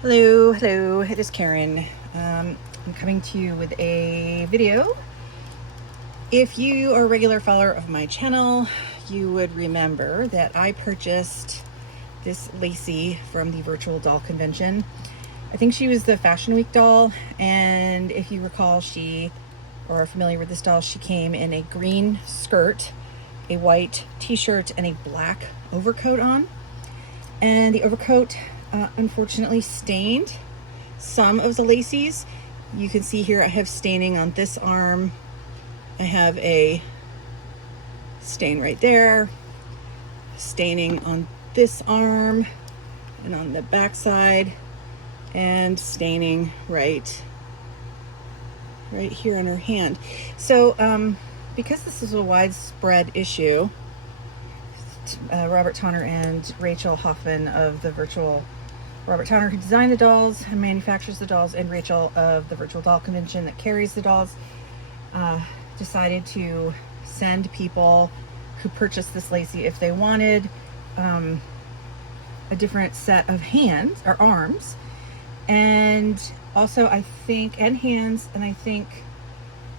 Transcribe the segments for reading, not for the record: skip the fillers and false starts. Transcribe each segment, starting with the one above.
Hello, it is Karen. I'm coming to you with a video. If you are a regular follower of my channel, you would remember that I purchased this Lacie from the virtual doll convention. I think she was the Fashion Week doll, and if you recall, she, or are familiar with this doll, she came in a green skirt, a white t-shirt, and a black overcoat on. And the overcoat unfortunately stained some of the laces. You can see here I have staining on this arm. I have a stain right there, staining on this arm and on the back side, and staining right here on her hand. So because this is a widespread issue, Robert Tonner and Rachel Hoffman of the virtual, Robert Tonner, who designed the dolls and manufactures the dolls, and Rachel of the virtual doll convention that carries the dolls, decided to send people who purchased this Lacie, if they wanted a different set of hands or arms, and also I think, and hands, and I think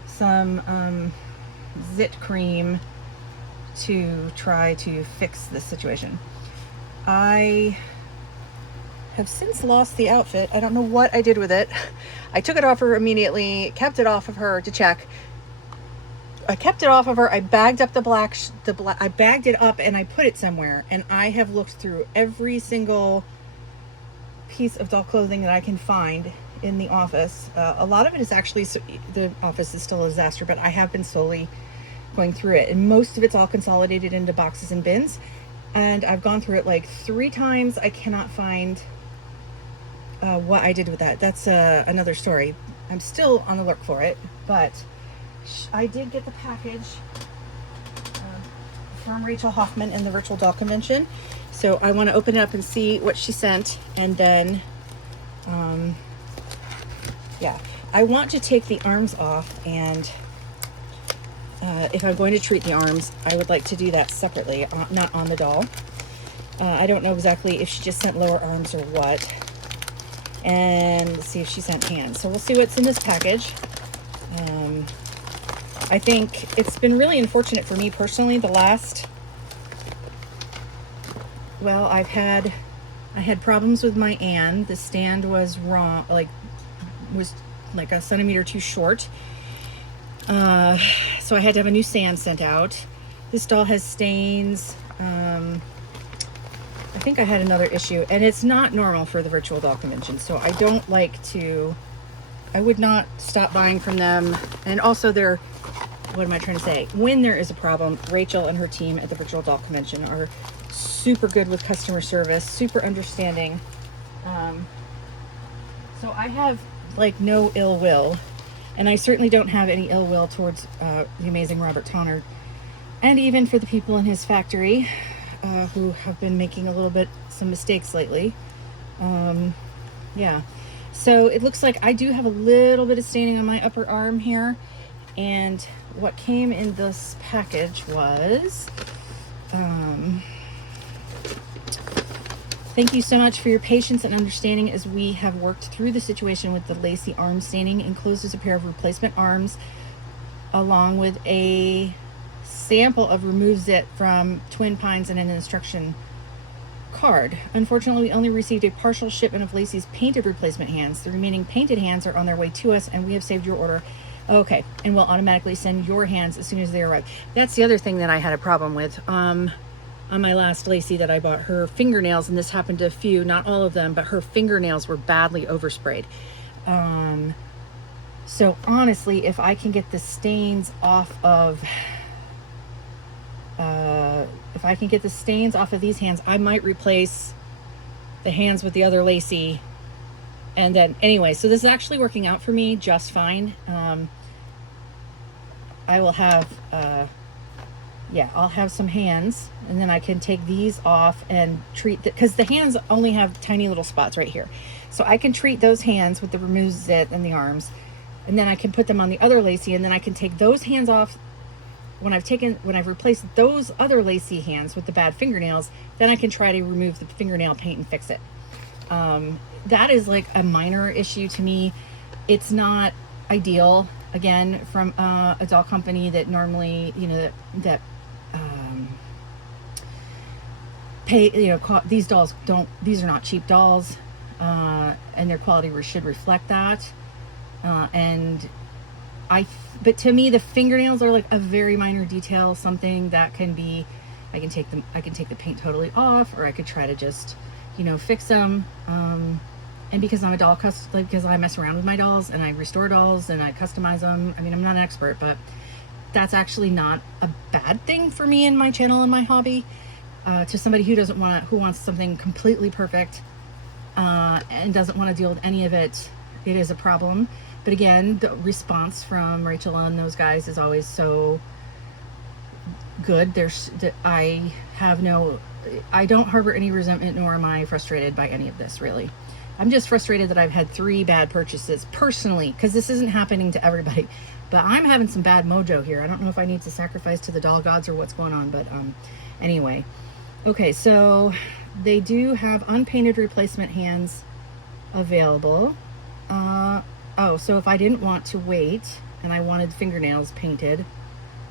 some zit cream to try to fix this situation. I have since lost the outfit. I don't know what I did with it. I took it off her immediately, kept it off of her to check. I kept it off of her. I bagged up the black. I bagged it up and I put it somewhere. And I have looked through every single piece of doll clothing that I can find in the office. A lot of it is actually, the office is still a disaster, but I have been slowly going through it, and most of it's all consolidated into boxes and bins, and I've gone through it like 3 times. I cannot find what I did with that. That's another story. I'm still on the look for it, but I did get the package from Rachel Hoffman in the virtual doll convention, so I want to open it up and see what she sent, and then yeah, I want to take the arms off, and if I'm going to treat the arms, I would like to do that separately, not on the doll. I don't know exactly if she just sent lower arms or what. And let's see if she sent hands. So we'll see what's in this package. I think it's been really unfortunate for me personally. The last, well, I had problems with my Anne. The stand was wrong, was like a centimeter too short. So I had to have a new stand sent out. This doll has stains. I think I had another issue, and it's not normal for the virtual doll convention, so I don't like to, I would not stop buying from them. And also what am I trying to say? When there is a problem, Rachel and her team at the virtual doll convention are super good with customer service, super understanding. So I have like no ill will. And I certainly don't have any ill will towards the amazing Robert Tonner, and even for the people in his factory who have been making some mistakes lately. Yeah, so it looks like I do have a little bit of staining on my upper arm here, and what came in this package was thank you so much for your patience and understanding as we have worked through the situation with the Lacie arm staining. Enclosed is a pair of replacement arms along with a sample of removed zit from Twin Pines and an instruction card. Unfortunately, we only received a partial shipment of Lacie's painted replacement hands. The remaining painted hands are on their way to us, and we have saved your order. Okay, and we'll automatically send your hands as soon as they arrive. That's the other thing that I had a problem with. On my last Lacie that I bought, her fingernails, and this happened to a few, not all of them, but her fingernails were badly oversprayed. So honestly, if I can get the stains off of, these hands, I might replace the hands with the other Lacie. And then anyway, so this is actually working out for me just fine. I will have, I'll have some hands, and then I can take these off and treat because the hands only have tiny little spots right here. So I can treat those hands with the removed zit and the arms, and then I can put them on the other Lacie, and then I can take those hands off when I've replaced those other Lacie hands with the bad fingernails. Then I can try to remove the fingernail paint and fix it. That is like a minor issue to me. It's not ideal, again, from a doll company that normally, you know, that pay, you know, these dolls don't, these are not cheap dolls, and their quality should reflect that. And but to me, the fingernails are like a very minor detail, something that can be, I can take the paint totally off, or I could try to just, you know, fix them. And because I'm a doll because I mess around with my dolls and I restore dolls and I customize them. I mean, I'm not an expert, but that's actually not a bad thing for me in my channel and my hobby. To somebody who who wants something completely perfect, and doesn't want to deal with any of it, it is a problem. But again, the response from Rachel and those guys is always so good. I don't harbor any resentment, nor am I frustrated by any of this, really. I'm just frustrated that I've had 3 bad purchases personally, because this isn't happening to everybody. But I'm having some bad mojo here. I don't know if I need to sacrifice to the doll gods or what's going on, but anyway. Okay, so they do have unpainted replacement hands available. Oh, so if I didn't want to wait and I wanted fingernails painted,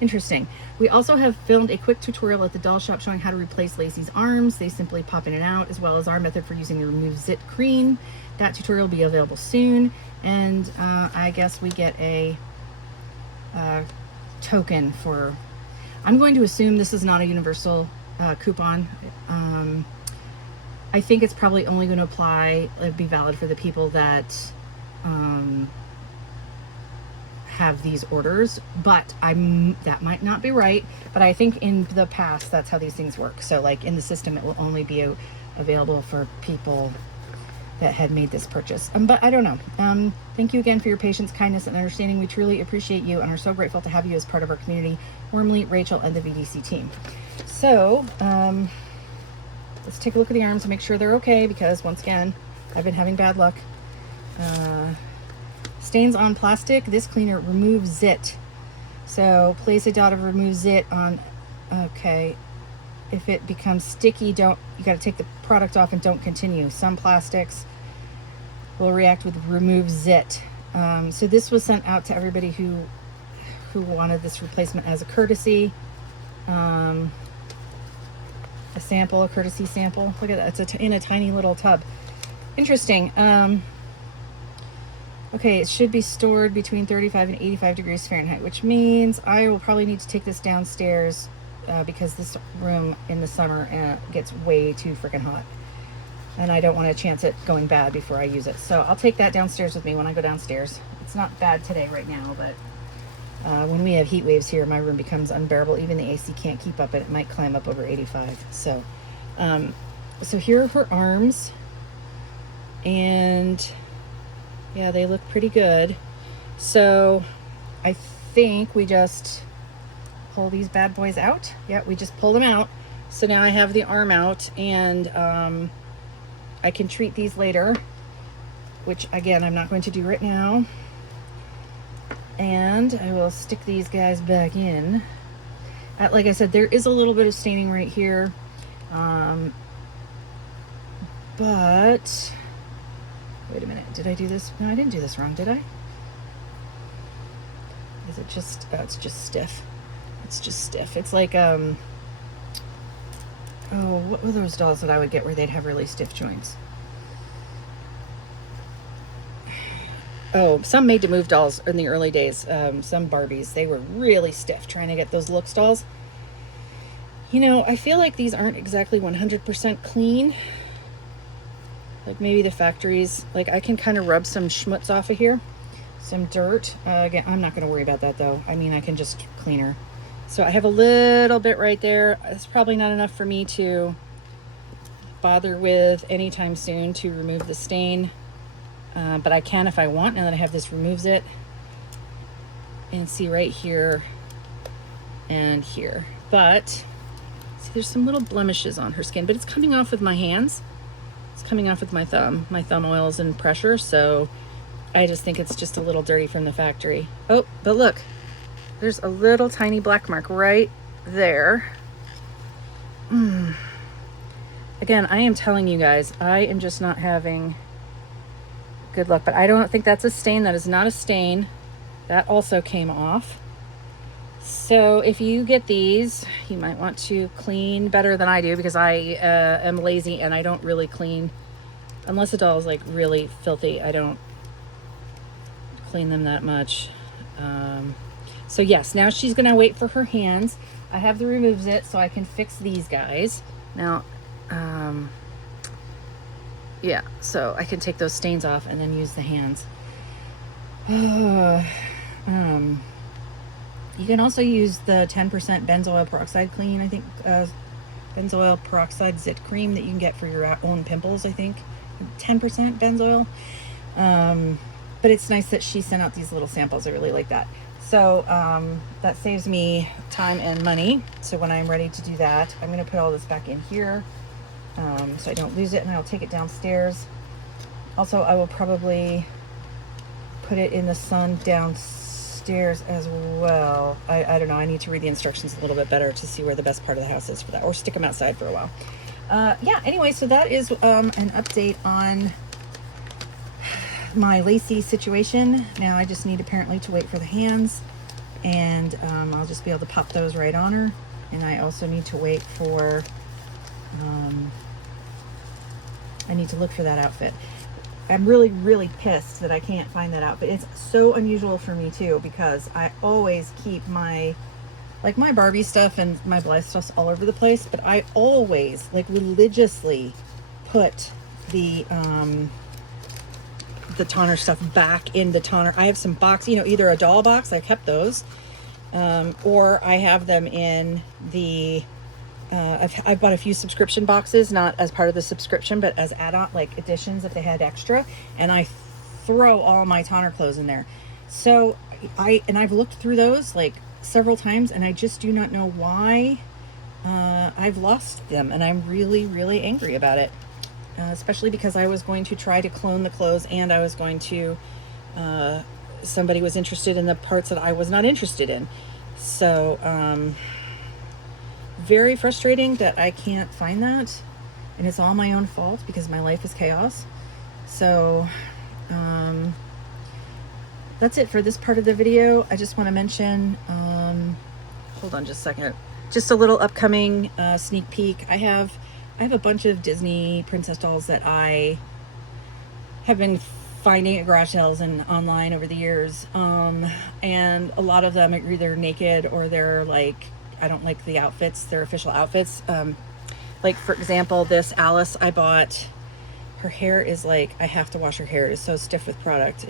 interesting. We also have filmed a quick tutorial at the doll shop showing how to replace Lacie's arms. They simply pop in and out, as well as our method for using the remove zit cream. That tutorial will be available soon. And I guess we get a token for, I'm going to assume this is not a universal coupon. I think it's probably only going to apply, be valid for the people that have these orders, but that might not be right, but I think in the past that's how these things work. So like in the system, it will only be available for people that had made this purchase, but I don't know. Thank you again for your patience, kindness, and understanding. We truly appreciate you and are so grateful to have you as part of our community. Warmly, Rachel and the VDC team. So let's take a look at the arms and make sure they're okay, because once again, I've been having bad luck. Stains on plastic. This cleaner removes zit. So place a dot of remove zit on. Okay. If it becomes sticky, you got to take the product off and don't continue. Some plastics will react with remove zit. So this was sent out to everybody who wanted this replacement as a courtesy. A sample, a courtesy sample. Look at that. It's in a tiny little tub. Interesting. Okay, it should be stored between 35 and 85 degrees Fahrenheit, which means I will probably need to take this downstairs because this room in the summer gets way too freaking hot. And I don't want to chance it going bad before I use it. So I'll take that downstairs with me when I go downstairs. It's not bad today right now, but when we have heat waves here, my room becomes unbearable. Even the AC can't keep up, and it might climb up over 85. So, so here are her arms. And yeah, they look pretty good. So I think we just pull these bad boys out. Yeah, we just pull them out. So now I have the arm out, and I can treat these later, which again, I'm not going to do right now. And I will stick these guys back in. Like I said, there is a little bit of staining right here. But wait a minute, did I do this? No, I didn't do this wrong, did I? Is it just, oh, it's just stiff. It's just stiff. It's like, oh, what were those dolls that I would get where they'd have really stiff joints? Oh, some made to move dolls in the early days. Some Barbies, they were really stiff trying to get those looks dolls. You know, I feel like these aren't exactly 100% clean. Like maybe the factories, like I can kind of rub some schmutz off of here, some dirt. Again, I'm not going to worry about that though. I mean, I can just clean her. So I have a little bit right there. It's probably not enough for me to bother with anytime soon to remove the stain. But I can if I want, now that I have this removes it. And see right here and here. But see, there's some little blemishes on her skin, but it's coming off with my hands. It's coming off with my thumb oils and pressure. So I just think it's just a little dirty from the factory. Oh, but look, there's a little tiny black mark right there. Again, I am telling you guys, I am just not having good luck, but I don't think that's a stain. That is not a stain. That also came off. So if you get these, you might want to clean better than I do, because I am lazy and I don't really clean unless the doll is like really filthy. I don't clean them that much. So yes, now she's gonna wait for her hands. I have the removes it so I can fix these guys. Now, yeah, so I can take those stains off and then use the hands. You can also use the 10% benzoyl peroxide clean, I think, benzoyl peroxide zit cream that you can get for your own pimples, I think. 10% benzoyl. But it's nice that she sent out these little samples. I really like that. So that saves me time and money. So when I'm ready to do that, I'm going to put all this back in here so I don't lose it, and I'll take it downstairs. Also, I will probably put it in the sun downstairs as well. I don't know. I need to read the instructions a little bit better to see where the best part of the house is for that, or stick them outside for a while. Yeah, anyway, so that is an update on my Lacie situation. Now I just need apparently to wait for the hands, and I'll just be able to pop those right on her. And I also need to wait for I need to look for that outfit. I'm really, really pissed that I can't find that outfit. It's so unusual for me too, because I always keep my Barbie stuff and my Blythe stuff all over the place, but I always religiously put the Tonner stuff back in the Tonner. I have some box, either a doll box, I kept those, or I have them in the I've bought a few subscription boxes, not as part of the subscription, but as add-on, additions if they had extra, and I throw all my Tonner clothes in there. So I've looked through those several times, and I just do not know why I've lost them, and I'm really, really angry about it. Especially because I was going to try to clone the clothes, and I was going to, somebody was interested in the parts that I was not interested in. So, very frustrating that I can't find that, and it's all my own fault because my life is chaos. So, that's it for this part of the video. I just want to mention, hold on just a second, just a little upcoming sneak peek. I have a bunch of Disney princess dolls that I have been finding at garage sales and online over the years. And a lot of them are either naked or they're I don't like the outfits, their official outfits. For example, this Alice I bought, her hair is I have to wash her hair. It's so stiff with product.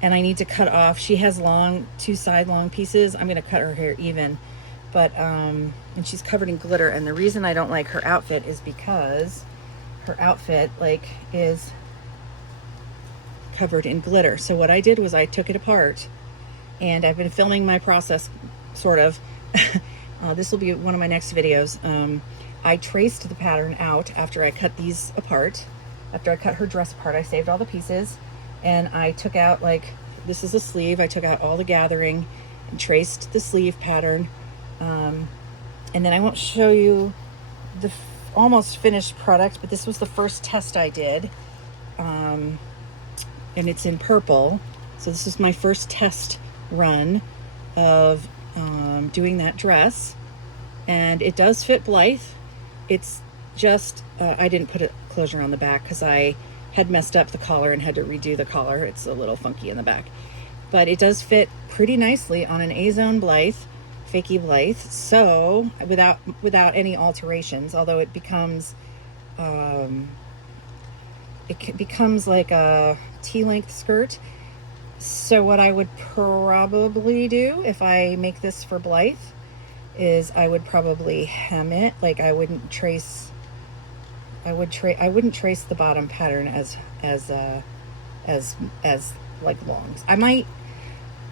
And I need to cut off. She has two side long pieces. I'm going to cut her hair even. But, and she's covered in glitter. And the reason I don't like her outfit is because her outfit, is covered in glitter. So what I did was I took it apart, and I've been filming my process, sort of. This will be one of my next videos. I traced the pattern out after I cut these apart. After I cut her dress apart, I saved all the pieces, and I took out, this is a sleeve. I took out all the gathering and traced the sleeve pattern. And then I won't show you the almost finished product, but this was the first test I did. And it's in purple. So this is my first test run of doing that dress, and it does fit Blythe. It's just I didn't put a closure on the back because I had messed up the collar and had to redo the collar. It's a little funky in the back, but it does fit pretty nicely on an A-zone Blythe, fakey Blythe. So without any alterations, although it becomes like a T-length skirt. So what I would probably do if I make this for Blythe is I would probably hem it. I wouldn't trace the bottom pattern as longs. I might,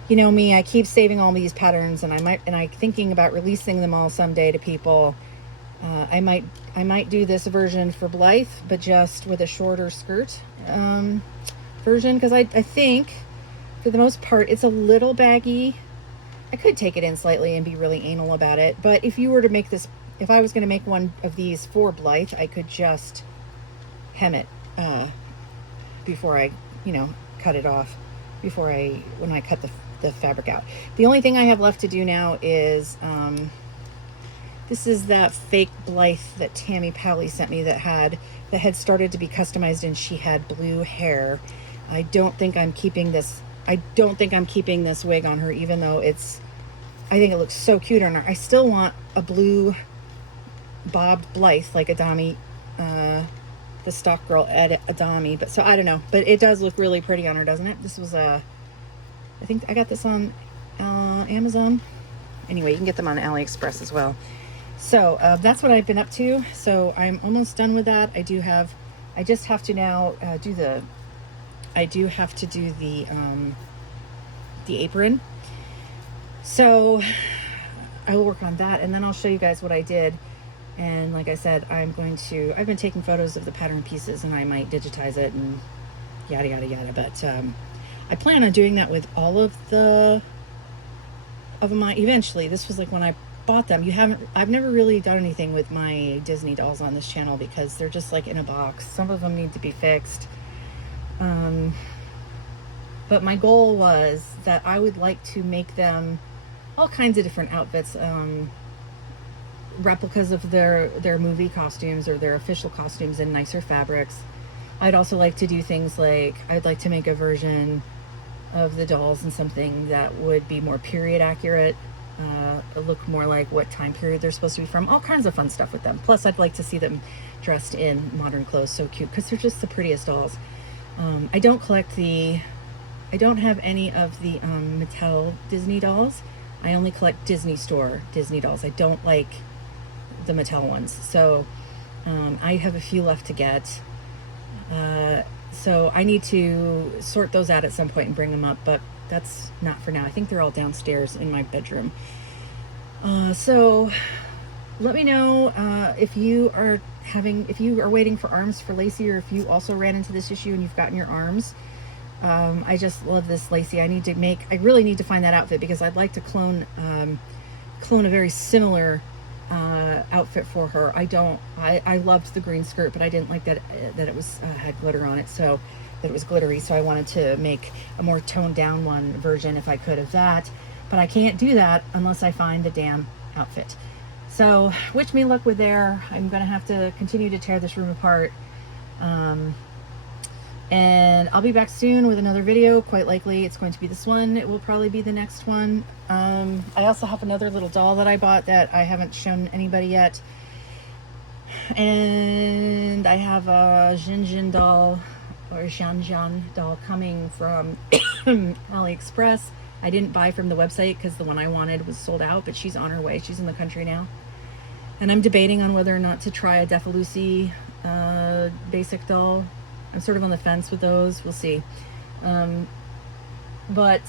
me, I keep saving all these patterns, and I'm thinking about releasing them all someday to people. I might do this version for Blythe, but just with a shorter skirt version, because I think for the most part it's a little baggy. I could take it in slightly and be really anal about it, but if you were to make this if I was going to make one of these for Blythe, I could just hem it before I, cut it off, when I cut the fabric out. The only thing I have left to do now is, this is that fake Blythe that Tammy Powley sent me that had started to be customized, and she had blue hair. I don't think I'm keeping this wig on her, even though I think it looks so cute on her. I still want a blue bobbed Blythe like Adami, the stock girl Adami. But so I don't know, but it does look really pretty on her, doesn't it? This was I think I got this on Amazon. Anyway, you can get them on AliExpress as well. So that's what I've been up to. So I'm almost done with that. I just have to now do the apron. So I will work on that, and then I'll show you guys what I did. And like I said, I've been taking photos of the pattern pieces, and I might digitize it and yada yada yada. But I plan on doing that with all of my, eventually. This was like when I bought them. I've never really done anything with my Disney dolls on this channel because they're just like in a box. Some of them need to be fixed. But my goal was that I would like to make them all kinds of different outfits, replicas of their movie costumes or their official costumes in nicer fabrics. I'd also like to do things like, I'd like to make a version of the dolls in something that would be more period accurate, look more like what time period they're supposed to be from, all kinds of fun stuff with them. Plus I'd like to see them dressed in modern clothes, so cute, because they're just the prettiest dolls. I don't have any of the Mattel Disney dolls. I only collect Disney Store Disney dolls. I don't like the Mattel ones. So I have a few left to get. So I need to sort those out at some point and bring them up, but that's not for now. I think they're all downstairs in my bedroom. So let me know if you are waiting for arms for Lacie, or if you also ran into this issue and you've gotten your arms. I just love this Lacie. I really need to find that outfit because I'd like to clone a very similar outfit for her. I loved the green skirt, but I didn't like that it was had glitter on it, so that it was glittery. So I wanted to make a more toned down version if I could of that, but I can't do that unless I find the damn outfit. So wish me luck with there. I'm gonna have to continue to tear this room apart. And I'll be back soon with another video. Quite likely it's going to be this one. It will probably be the next one. I also have another little doll that I bought that I haven't shown anybody yet. And I have a Jinjin doll, or Xianjian doll, coming from AliExpress. I didn't buy from the website because the one I wanted was sold out, but she's on her way. She's in the country now. And I'm debating on whether or not to try a Defa Lucy basic doll. I'm sort of on the fence with those. We'll see. But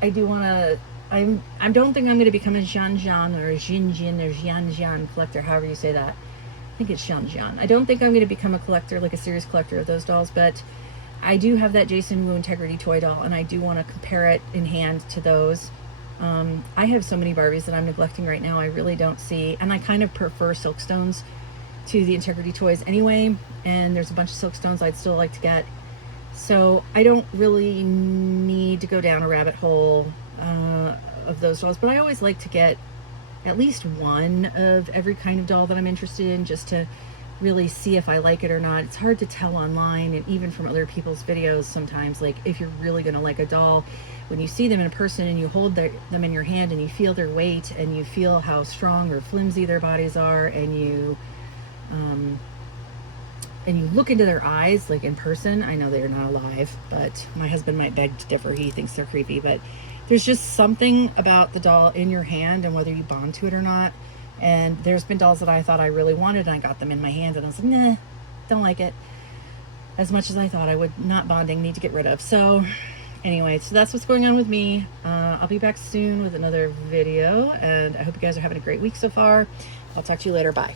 I do want to, I don't think I'm going to become a Xianjian or a Jinjin or Xianjian collector, however you say that. I think it's Xianjian. I don't think I'm going to become a collector, like a serious collector of those dolls, but I do have that Jason Wu Integrity toy doll, and I do want to compare it in hand to those. I have so many Barbies that I'm neglecting right now. I really don't see, and I kind of prefer Silkstones to the Integrity toys anyway, and there's a bunch of Silkstones I'd still like to get. So I don't really need to go down a rabbit hole of those dolls, but I always like to get at least one of every kind of doll that I'm interested in, just to really see if I like it or not. It's hard to tell online and even from other people's videos sometimes, like if you're really gonna like a doll when you see them in person and you hold them in your hand and you feel their weight and you feel how strong or flimsy their bodies are, and you look into their eyes, like in person. I know they're not alive, but my husband might beg to differ. He thinks they're creepy, but there's just something about the doll in your hand and whether you bond to it or not. And there's been dolls that I thought I really wanted, and I got them in my hand and I was like, nah, don't like it as much as I thought I would. Not bonding, need to get rid of. So anyway, so that's what's going on with me. I'll be back soon with another video, and I hope you guys are having a great week so far. I'll talk to you later. Bye.